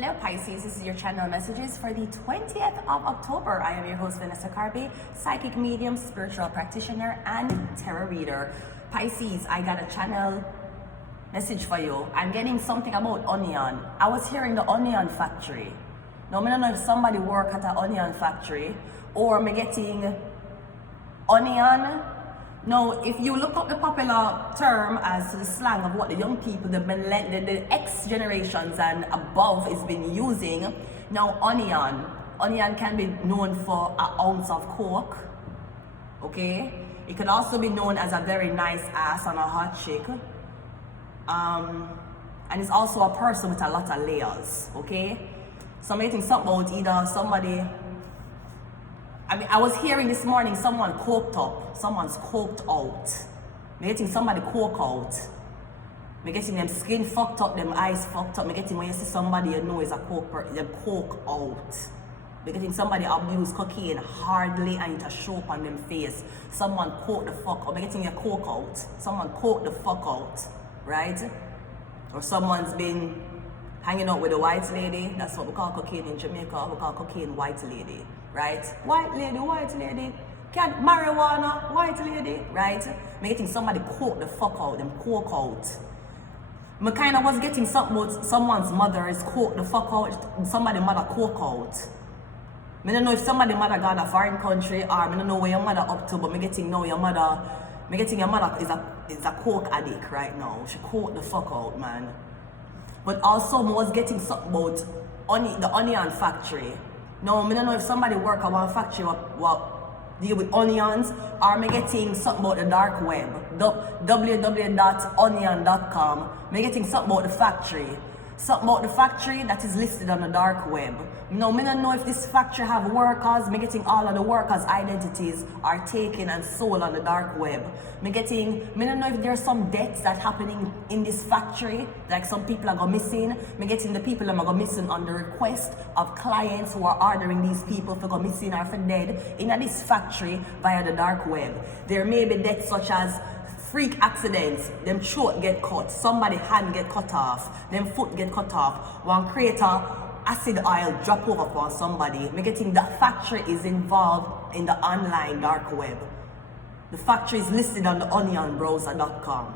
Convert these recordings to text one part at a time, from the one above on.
Hello Pisces, this is your channel messages for the 20th of October. I am your host Vanessa Carby, psychic medium, spiritual practitioner, and tarot reader. Pisces, I got a channel message for you. I'm getting something about onion. I was hearing the onion factory. Now, I don't know if somebody work at an onion factory or me getting onion. Now, if you look up the popular term as the slang of what the young people, the X generations and above is been using, now onion can be known for an ounce of coke, okay? It can also be known as a very nice ass on a hot chick. And it's also a person with a lot of layers, okay? So I'm getting something about either somebody, I was hearing this morning someone coked up, someone's coked out. I'm getting somebody coke out. I'm getting them skin fucked up, them eyes fucked up. I'm getting when you see somebody you know is a coke, them coke out. I'm getting somebody abuse cocaine hardly and it show up on them face. Someone coke the fuck out. I'm getting a coke out. Someone coke the fuck out, right? Or someone's been hanging out with a white lady. That's what we call cocaine in Jamaica. We call cocaine white lady, right? White lady. Can't marijuana, white lady, right? I'm getting somebody coke the fuck out, them coke out. I kind of was getting something about someone's mother is coke the fuck out, somebody's mother coke out. I don't know if somebody's mother got a foreign country or I don't know where your mother up to, but I'm getting now your mother is a coke addict right now. She coke the fuck out, man. But also I was getting something about the onion factory. Now, I don't know if somebody work at one factory what deal with onions, or I'm getting something about the dark web, www.onion.com. I'm getting something about the factory. Something about the factory that is listed on the dark web. Now, I don't know if this factory have workers. I'm getting all of the workers' identities are taken and sold on the dark web. I don't know if there's some deaths that happening in this factory, like some people are going missing. I'm getting the people that are going missing on the request of clients who are ordering these people for go missing or for dead in this factory via the dark web. There may be deaths such as freak accidents, them throat get cut, somebody hand get cut off, them foot get cut off, one creator acid oil drop over for somebody. I'm getting that factory is involved in the online dark web. The factory is listed on the onionbrowser.com.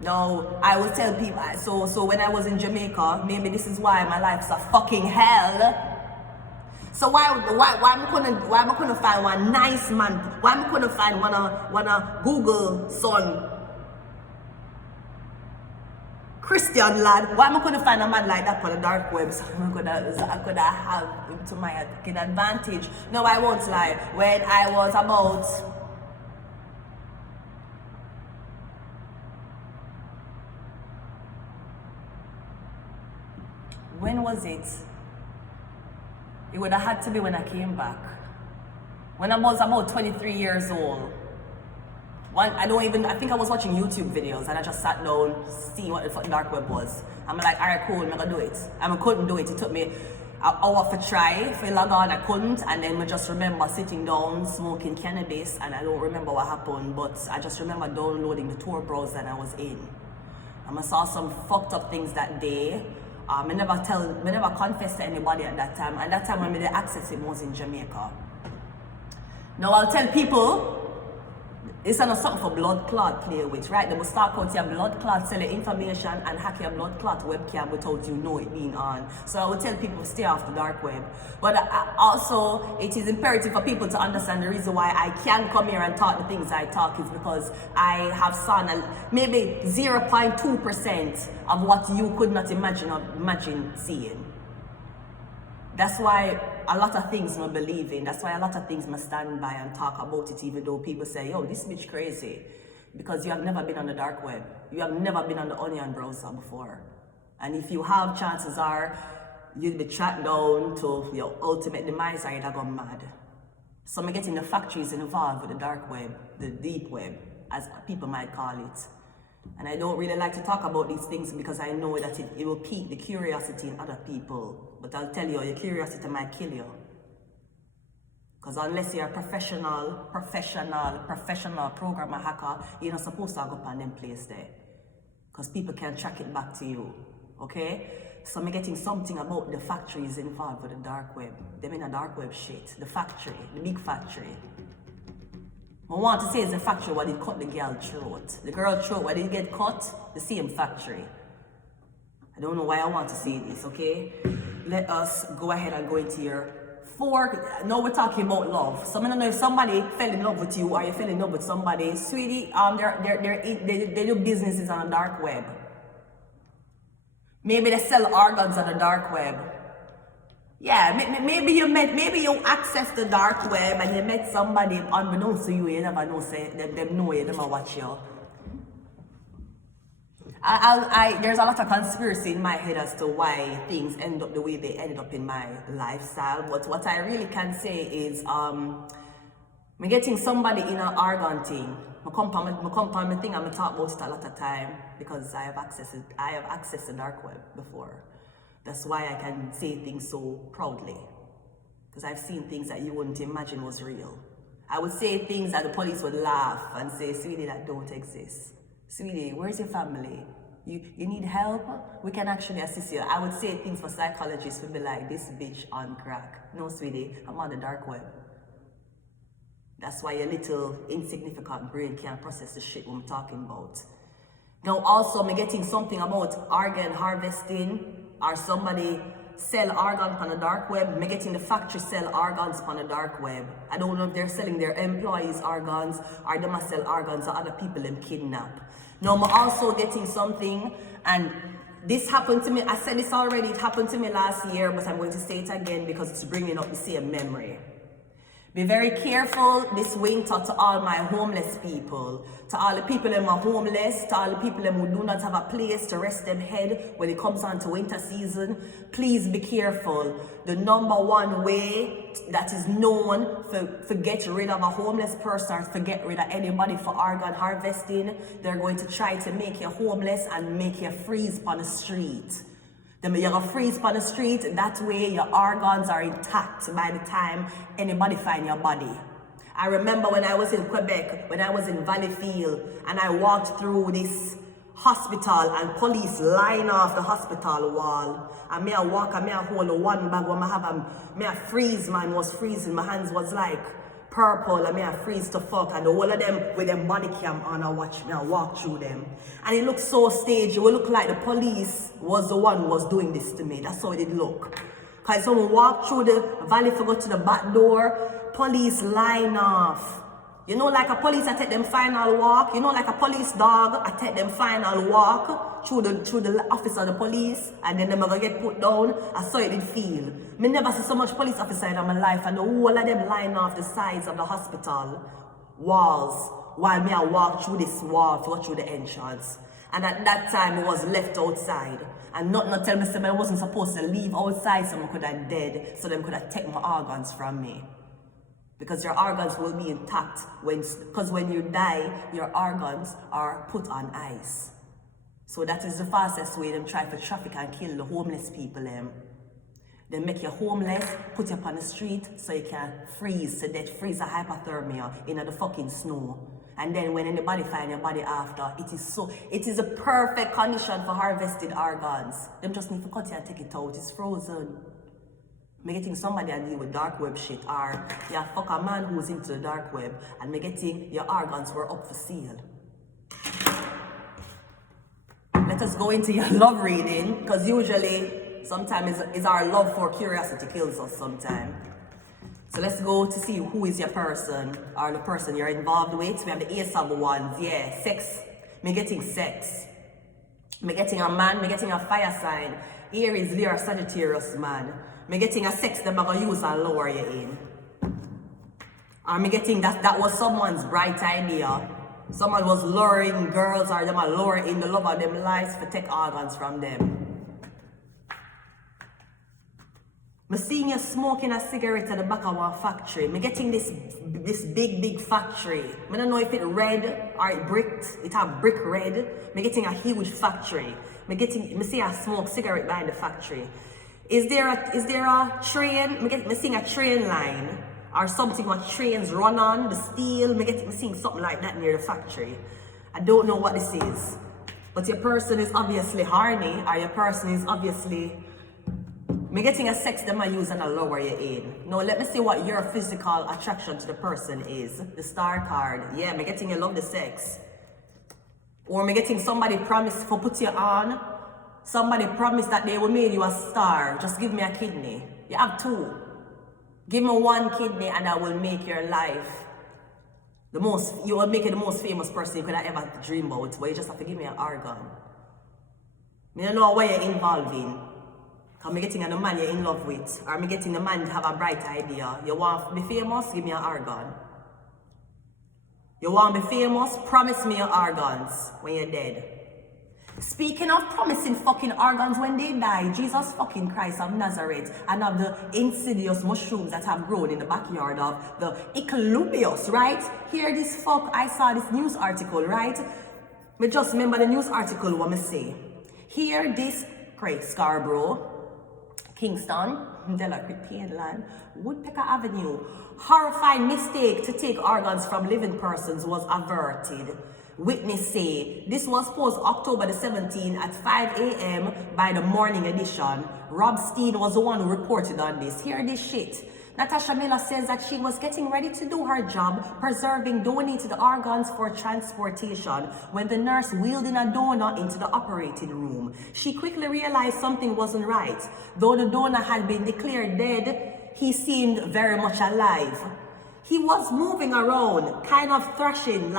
Now, I will tell people, so when I was in Jamaica, maybe this is why my life's a fucking hell. So why am I gonna find one nice man? Why am I gonna find one Google son Christian lad? Why am I gonna find a man like that on the dark web? So I could have him to my advantage. No, I won't lie. When I was about when was it? It would have had to be when I came back. When I was about 23 years old. I think I was watching YouTube videos and I just sat down, seeing what the fucking dark web was. I'm like, alright, cool, I'm gonna do it. I couldn't do it. It took me an hour for try, for log on, I couldn't. And then I just remember sitting down, smoking cannabis, and I don't remember what happened, but I just remember downloading the Tor browser that I was in. And I saw some fucked up things that day. I never confessed to anybody at that time. And that time when I did access it was in Jamaica. Now I'll tell people, it's not something for blood clot play with, right? They will start out your blood clot, sell your information and hack your blood clot webcam without you know it being on. So I will tell people to stay off the dark web. But also, it is imperative for people to understand the reason why I can come here and talk the things I talk is because I have seen maybe 0.2% of what you could not imagine seeing. That's why a lot of things I believe in. That's why a lot of things I stand by and talk about it, even though people say, yo, this bitch crazy. Because you have never been on the dark web. You have never been on the onion browser before. And if you have, chances are you'll be tracked down to your ultimate demise or you'll go mad. So I'm getting the factories involved with the dark web, the deep web, as people might call it. And I don't really like to talk about these things because I know that it will pique the curiosity in other people. But I'll tell you, your curiosity might kill you. Because unless you're a professional programmer hacker, you're not supposed to go up on them place there. Because people can track it back to you. Okay? So I'm getting something about the factories involved with the dark web. Them in a dark web shit. The factory, the big factory. I want to say it's the factory where they cut the girl throat. The girl throat where they get cut, the same factory. I don't know why I want to say this, okay? Let us go ahead and go into your 4. Now we're talking about love. So I don't know if somebody fell in love with you or you fell in love with somebody. Sweetie, they do businesses on the dark web. Maybe they sell organs on the dark web. Yeah, maybe you access the dark web and you met somebody unbeknownst to you. You never know, say them know you, them watch you. There's a lot of conspiracy in my head as to why things end up the way they end up in my lifestyle. But what I really can say is, I'm getting somebody in an organ thing. My company thing, I'm talk about it a lot of time because I have accessed the dark web before. That's why I can say things so proudly. Because I've seen things that you wouldn't imagine was real. I would say things that the police would laugh and say, sweetie, that don't exist. Sweetie, where's your family? You need help? We can actually assist you. I would say things for psychologists would be like, this bitch on crack. No, sweetie, I'm on the dark web. That's why your little insignificant brain can't process the shit I'm talking about. Now also, I'm getting something about organ harvesting, or somebody sell organs on the dark web. I'm getting the factory sell organs on the dark web. I don't know if they're selling their employees organs or they must sell organs to other people and kidnap. Now I'm also getting something, and this happened to me, I said this already, it happened to me last year, but I'm going to say it again because it's bringing up the same memory. Be very careful this winter to all my homeless people, to all the people who are homeless, to all the people who do not have a place to rest them head when it comes on to winter season. Please be careful. The number one way that is known for get rid of a homeless person or for get rid of anybody for organ harvesting, they're going to try to make you homeless and make you freeze on the street. Then you're gonna freeze on the street, that way your organs are intact by the time anybody find your body. I remember when I was in Quebec, when I was in Valleyfield, and I walked through this hospital and police line off the hospital wall. And me I walk and me I hold one bag when I have me I freeze, man was freezing, my hands was like purple and me I freeze to fuck, and the whole of them with them body cam on, I watch me I walk through them. And it looked so staged, it would look like the police was the one who was doing this to me. That's how it did look. Cause someone walked through the valley to go to the back door, police line off. You know, like a police, I take them final walk. You know, like a police dog, I take them final walk through the office of the police, and then them gonna get put down. I saw it did feel. Me never see so much police officer in my life, and the whole of them line off the sides of the hospital walls while me I walk through this wall to go through the entrance. And at that time, I was left outside. And not tell me something I wasn't supposed to leave outside, so I could have dead, so them could have taken my organs from me. Because your organs will be intact because when you die, your organs are put on ice. So that is the fastest way them try to traffic and kill the homeless people. They make you homeless, put you up on the street so you can freeze to death, freeze a hypothermia in the fucking snow. And then when anybody find your body after, it is a perfect condition for harvested organs. Them just need to cut you and take it out. It's frozen. Me getting somebody and deal with dark web shit, or you fuck a man who's into the dark web, and me getting your organs were up for sale. Let us go into your love reading, because usually, sometimes it's our love for curiosity kills us sometimes. So let's go to see who is your person, or the person you're involved with. We have the Ace of Wands, yeah, sex. Me getting sex. Me getting a man, me getting a fire sign. Aries, Leo, Sagittarius man. Me getting a sex that I'm gonna use and lower you in. Or me getting that was someone's bright idea. Someone was luring girls or them are luring the love of them lives to take organs from them. Me seeing you smoking a cigarette at the back of one factory. Me getting this big factory. Me don't know if it red or it bricked. It have brick red. Me getting a huge factory. Me see a smoke cigarette behind the factory. Is there a train? Me seeing a train line or something what trains run on, the steel. Me seeing something like that near the factory. I don't know what this is. But your person is obviously horny, or your person is obviously... Me getting a sex them I use and I lower you in. Now let me see what your physical attraction to the person is. The star card. Yeah, me getting you love the sex. Or me getting somebody promise for put you on. Somebody promise that they will make you a star. Just give me a kidney. You have two. Give me one kidney and I will make your life you will make it the most famous person you could have ever dream about. But you just have to give me an organ. Me don't know what you're involved in. Because I'm getting the man you're in love with. Or I'm getting the man to have a bright idea. You want to be famous? Give me an organ. You want to be famous? Promise me your organs when you're dead. Speaking of promising fucking organs when they die, Jesus fucking Christ of Nazareth and of the insidious mushrooms that have grown in the backyard of the Eclubius, right? Hear this fuck, I saw this news article, right? Me just remember the news article what me say. Hear this, Craig Scarborough, Kingston, Delaware, Piedland, Woodpecker Avenue. Horrifying mistake to take organs from living persons was averted. Witness say this was posted October the 17th at 5 a.m. by the Morning Edition. Rob Steen was the one who reported on this. Hear this shit. Natasha Miller says that she was getting ready to do her job, preserving donated organs for transportation, when the nurse wheeled in a donor into the operating room. She quickly realized something wasn't right. Though the donor had been declared dead, he seemed very much alive. He was moving around, kind of thrashing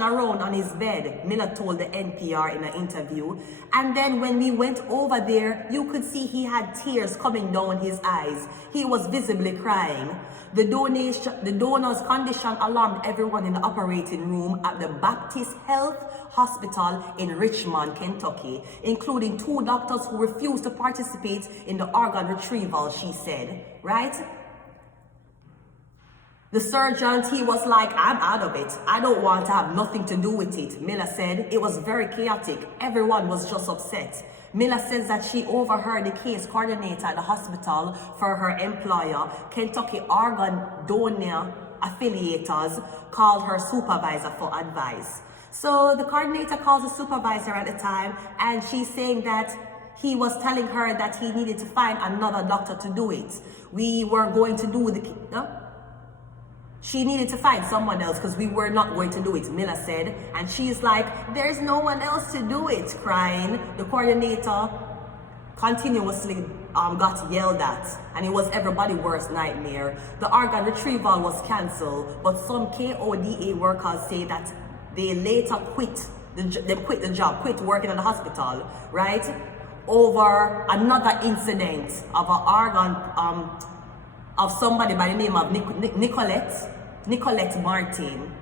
around on his bed, Miller told the NPR in an interview. And then when we went over there, you could see he had tears coming down his eyes. He was visibly crying. The donor's condition alarmed everyone in the operating room at the Baptist Health Hospital in Richmond, Kentucky, including 2 doctors who refused to participate in the organ retrieval, she said, right? The surgeon, he was like, I'm out of it. I don't want to have nothing to do with it. Miller said it was very chaotic. Everyone was just upset. Miller says that she overheard the case coordinator at the hospital for her employer, Kentucky Organ Donor Affiliators, called her supervisor for advice. So the coordinator calls the supervisor at the time, and she's saying that he was telling her that he needed to find another doctor to do it. We were going to do She needed to find someone else because we were not going to do it, Miller said. And she's like, there's no one else to do it, crying. The coordinator continuously got yelled at, and it was everybody's worst nightmare. The organ retrieval was cancelled, but some KODA workers say that they later quit the job, quit working at the hospital, right? Over another incident of an organ, of somebody by the name of Nicolette Martin.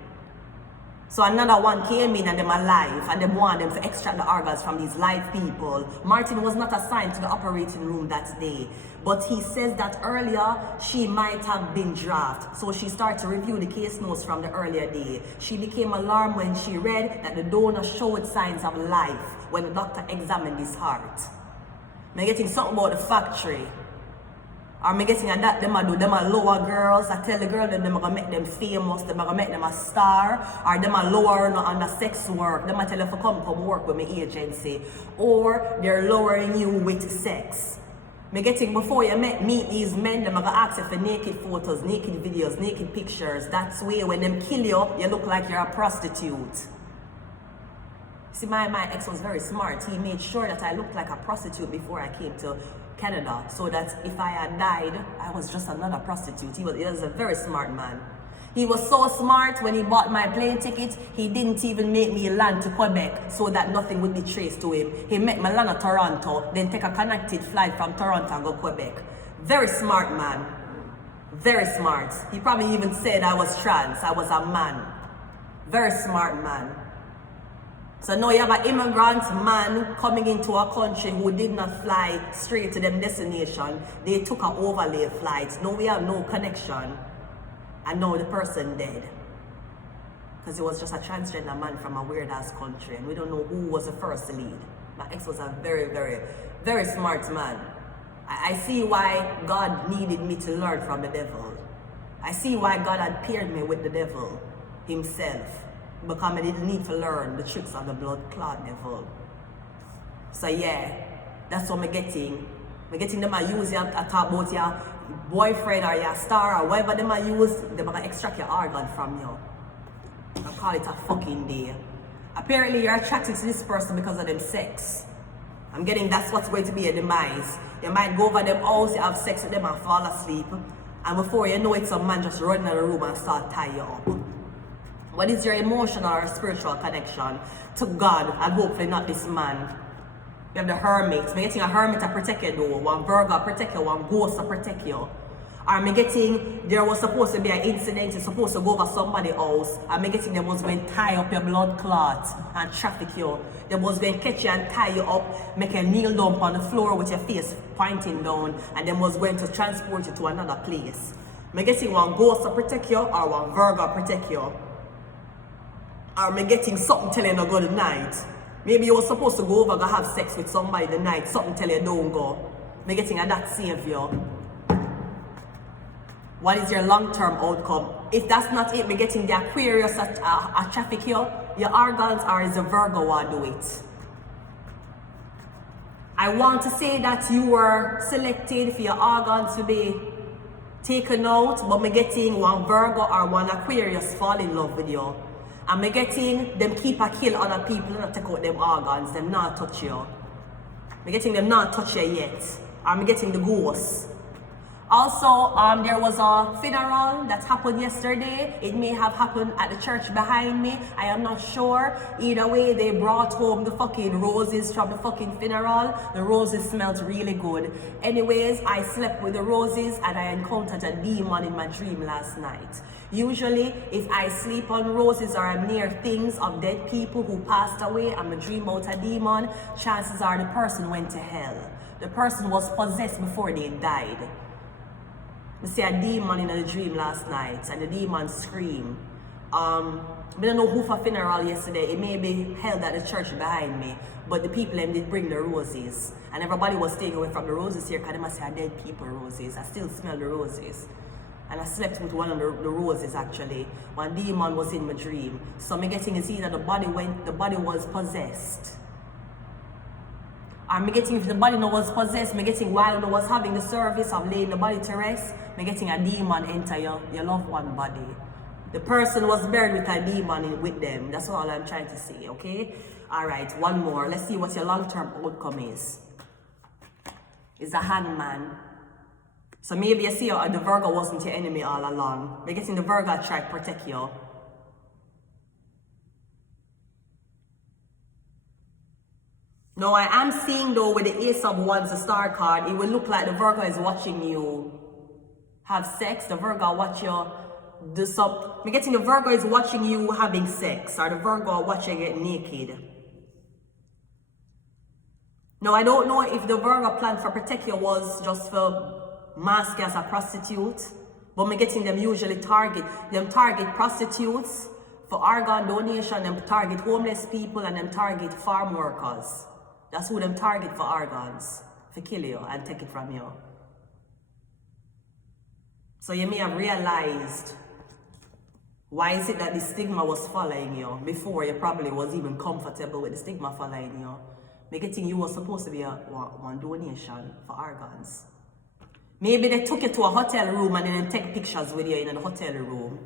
So another one came in and them alive, and them want them to extract the organs from these live people. Martin was not assigned to the operating room that day, but he says that earlier she might have been drafted. So she started to review the case notes from the earlier day. She became alarmed when she read that the donor showed signs of life when the doctor examined his heart. I'm getting something about the factory. Or me getting at that, them are lower girls. I tell the girl that them are gonna make them famous, them are gonna make them a star, or them are lower on the sex work. Them are tell you to come work with my agency. Or they're lowering you with sex. Me getting before you meet these men, them are gonna ask you for naked photos, naked videos, naked pictures. That's where when them kill you, you look like you're a prostitute. See, my ex was very smart. He made sure that I looked like a prostitute before I came to Canada, so that if I had died, I was just another prostitute. He was a very smart man. He was so smart when he bought my plane ticket, he didn't even make me land to Quebec so that nothing would be traced to him. He met me land to Toronto, then take a connected flight from Toronto and go Quebec. Very smart man. Very smart. He probably even said I was trans, I was a man. Very smart man. So now you have an immigrant man coming into a country who did not fly straight to them destination. They took an overlay flight. Now we have no connection. And now the person dead. Because he was just a transgender man from a weird ass country. And we don't know who was the first lead. My ex was a very, very, very smart man. I see why God needed me to learn from the devil. I see why God had paired me with the devil himself. because I didn't need to learn the tricks of the blood clot level. So yeah, that's what I'm getting. I'm getting them I use you, I talk about your boyfriend or your star or whatever them I use, they're gonna extract your organ from you. I call it a fucking day. Apparently you're attracted to this person because of them sex. I'm getting that's what's going to be a demise. You might go over them house, you have sex with them and fall asleep. And before you know it, some man just run in the room and start tie you up. What is your emotional or spiritual connection to God and hopefully not this man? You have the hermit. I'm getting a hermit to protect you though. One Virgo protect you, one ghost to protect you. Or I'm getting, there was supposed to be an incident, you're supposed to go over somebody's house. I'm getting them was going to tie up your blood clot and traffic you. They was going to catch you and tie you up, make you kneel down on the floor with your face pointing down, and then was going to transport you to another place. I'm getting one ghost to protect you or one Virgo protect you. Or I'm getting something telling you to go tonight. Maybe you were supposed to go over and have sex with somebody the night, something tell you don't go. I'm getting a that savior. What is your long-term outcome? If that's not it, I'm getting the Aquarius at traffic you, your organs, or is the Virgo who do it? I want to say that you were selected for your organs to be taken out, but I'm getting one Virgo or one Aquarius fall in love with you. And I'm getting them keep a kill other people and not take out them organs, them not touch you. I'm getting them not touch you yet. Or I'm getting the ghosts. Also, there was a funeral that happened yesterday. It may have happened at the church behind me. I am not sure. Either way, they brought home the fucking roses from the fucking funeral. The roses smelled really good. Anyways, I slept with the roses and I encountered a demon in my dream last night. Usually, if I sleep on roses or I'm near things of dead people who passed away and I dream about a demon, chances are the person went to hell. The person was possessed before they died. I see a demon in a dream last night and the demon screamed. I don't know who for funeral yesterday. It may be held at the church behind me, but the people did bring the roses. And everybody was staying away from the roses here because they must say dead people roses. I still smell the roses. And I slept with one of the roses actually. One demon was in my dream. So I'm getting is either the body was possessed. I'm getting if the body was possessed, I'm getting while I was having the service of laying the body to rest, I'm getting a demon enter your loved one body. The person was buried with a demon with them. That's all I'm trying to say, okay? Alright, one more. Let's see what your long-term outcome is. It's a hangman. So maybe you see the Virgo wasn't your enemy all along. I'm getting the Virgo try to protect you. Now I am seeing though with the Ace of Wands, the star card, it will look like the Virgo is watching you have sex. The Virgo watch you do something. I'm getting the Virgo is watching you having sex, or the Virgo watching you get naked. Now I don't know if the Virgo plan for protect you was just for mask as a prostitute, but I'm getting them usually target prostitutes for organ donation, them target homeless people, and them target farm workers. That's who them target for organs, for kill you and take it from you. So you may have realized why is it that the stigma was following you before you probably was even comfortable with the stigma following you. Make it think you were supposed to be one donation for organs. Maybe they took you to a hotel room and then take pictures with you in the hotel room.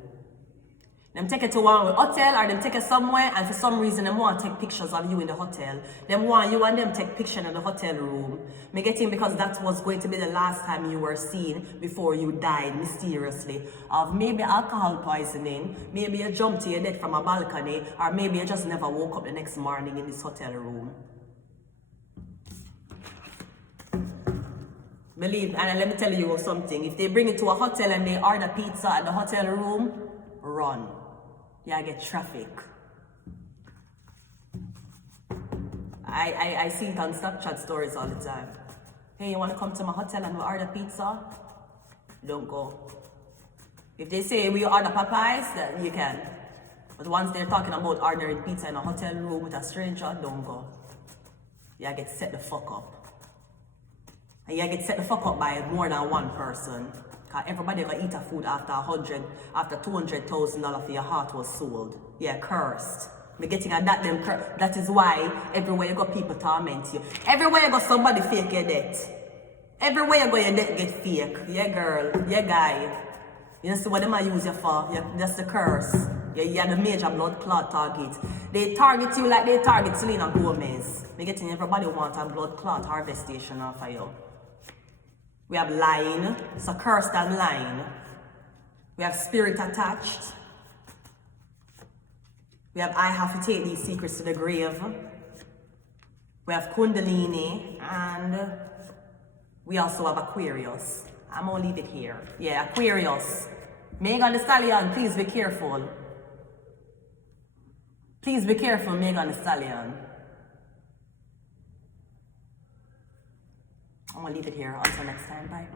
Them take you to one hotel or them take you somewhere and for some reason they want to take pictures of you in the hotel. Them want you and them take pictures in the hotel room. Me getting because that was going to be the last time you were seen before you died mysteriously of maybe alcohol poisoning, maybe you jumped to your death from a balcony, or maybe you just never woke up the next morning in this hotel room. Believe, and let me tell you something, if they bring you to a hotel and they order pizza at the hotel room, run. Yeah, get traffic. I see it on Snapchat stories all the time. Hey, you want to come to my hotel and we order pizza? Don't go. If they say we order Popeyes, then you can. But once they're talking about ordering pizza in a hotel room with a stranger, don't go. Yeah, get set the fuck up. And you get set the fuck up by more than one person. Cause everybody gonna eat a food after $200,000 for your heart was sold. Yeah, cursed. Me getting at that them curse. That is why everywhere you go people torment you. Everywhere you go somebody fake your debt. Everywhere you go your debt get fake. Yeah girl, yeah guy. You know see what they might use you for? That's the curse. You're the major blood clot target. They target you like they target Selena Gomez. Me getting everybody want a blood clot harvestation off of you. We have lying, so cursed and lying. We have spirit attached. We have I have to take these secrets to the grave. We have Kundalini, and we also have Aquarius. I'm gonna leave it here. Yeah, Aquarius. Megan Thee Stallion, please be careful. Please be careful, Megan Thee Stallion. I'm gonna leave it here. Until next time, bye.